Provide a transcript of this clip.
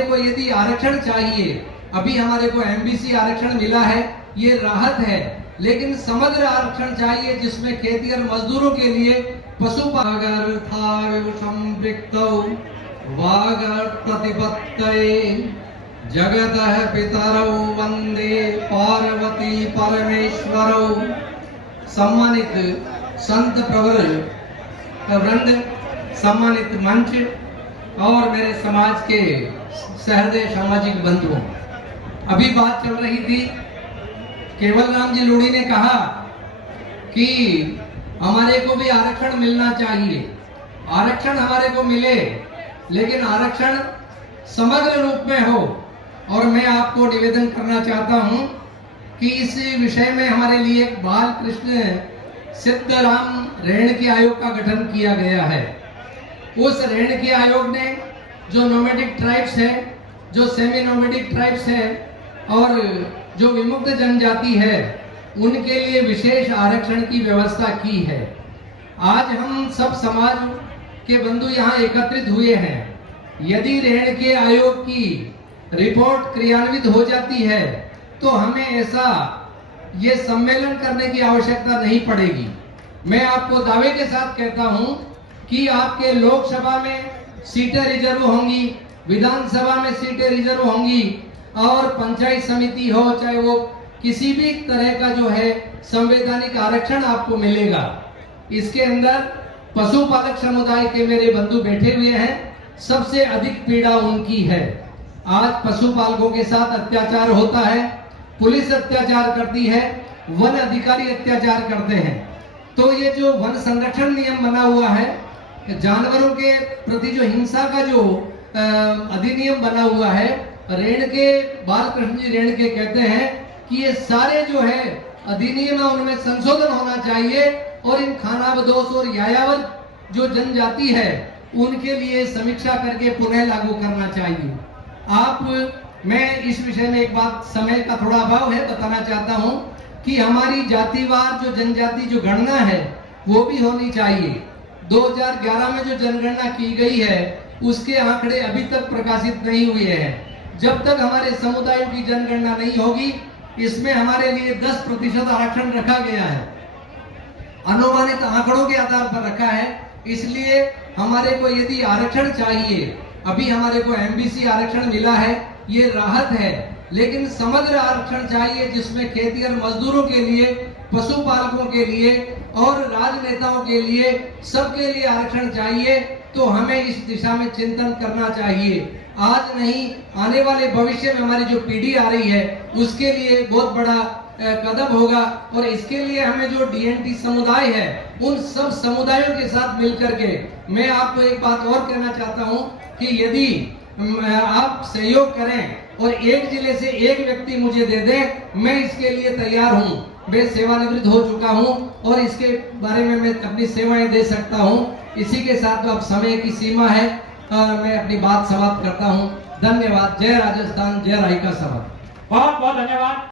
हमारे को यदि आरक्षण चाहिए, अभी हमारे को एमबीसी आरक्षण मिला है, ये राहत है, लेकिन समग्र आरक्षण चाहिए जिसमें खेती और मजदूरों के लिए पशुपालन जगतः पितरौ वंदे पार्वती परमेश्वरौ। सम्मानित संत प्रवर वृंद, सम्मानित मंच और मेरे समाज के सहृदय सामाजिक बंधुओं, अभी बात चल रही थी, केवल राम जी लोढ़ी ने कहा कि हमारे को भी आरक्षण मिलना चाहिए, आरक्षण हमारे को मिले, लेकिन आरक्षण समग्र रूप में हो। और मैं आपको निवेदन करना चाहता हूं कि इस विषय में हमारे लिए एक बाल कृष्ण सिद्धराम रेणकी आयोग का गठन किया गया है। उस रेणकी आयोग ने जो नोमैडिक ट्राइब्स है, जो सेमी नोमैडिक ट्राइब्स है और जो विमुक्त जनजाति है, उनके लिए विशेष आरक्षण की व्यवस्था की है। आज हम सब समाज के बंधु यहाँ एकत्रित हुए हैं। यदि रेणकी आयोग की रिपोर्ट क्रियान्वित हो जाती है तो हमें ऐसा ये सम्मेलन करने की आवश्यकता नहीं पड़ेगी। मैं आपको दावे के साथ कहता हूं कि आपके लोकसभा में सीटें रिजर्व होंगी, विधानसभा में सीटें रिजर्व होंगी और पंचायत समिति हो, चाहे वो किसी भी तरह का जो है संवैधानिक आरक्षण आपको मिलेगा। इसके अंदर पशुपालक समुदाय के मेरे बंधु बैठे हुए हैं, सबसे अधिक पीड़ा उनकी है। आज पशुपालकों के साथ अत्याचार होता है, पुलिस अत्याचार करती है, वन अधिकारी अत्याचार करते हैं। तो ये जो वन संरक्षण नियम बना हुआ है, जानवरों के प्रति जो हिंसा का जो अधिनियम बना हुआ है, रेणके बालकृष्ण जी रेणके कहते हैं कि ये सारे जो है अधिनियम है उनमें संशोधन होना चाहिए और इन खानाबदोश और यायावर जो जनजाति है उनके लिए समीक्षा करके पुनः लागू करना चाहिए। मैं इस विषय में एक बात, समय का थोड़ा अभाव है, बताना चाहता हूं कि हमारी जातिवार जो जनजाति जो गणना है वो भी होनी चाहिए। 2011 में जो जनगणना की गई है उसके आंकड़े अभी तक प्रकाशित नहीं हुए हैं। जब तक हमारे समुदायों की जनगणना नहीं होगी, इसमें हमारे लिए 10% आरक्षण रखा गया है, अनुमानित आंकड़ों के आधार पर रखा है। इसलिए हमारे को यदि आरक्षण चाहिए, अभी हमारे को एमबीसी आरक्षण मिला है, ये राहत है, लेकिन समग्र आरक्षण चाहिए जिसमें खेती और मजदूरों के लिए, पशुपालकों के लिए और राजनेताओं के लिए, सबके लिए आरक्षण चाहिए। तो हमें इस दिशा में चिंतन करना चाहिए। आज नहीं, आने वाले भविष्य में हमारी जो पीढ़ी आ रही है उसके लिए बहुत बड़ा कदम होगा। और इसके लिए हमें जो डीएनटी समुदाय है उन सब समुदायों के साथ मिलकर के, मैं आपको एक बात और कहना चाहता हूं कि यदि आप सहयोग करें और एक जिले से एक व्यक्ति मुझे दे दें, मैं इसके लिए तैयार हूं। मैं सेवानिवृत्त हो चुका हूं और इसके बारे में मैं अपनी सेवाएं दे सकता हूं। इसी के साथ अब समय की सीमा है, मैं अपनी बात समाप्त करता हूं। धन्यवाद। जय राजस्थान, जय राहिका सभा। बहुत बहुत धन्यवाद।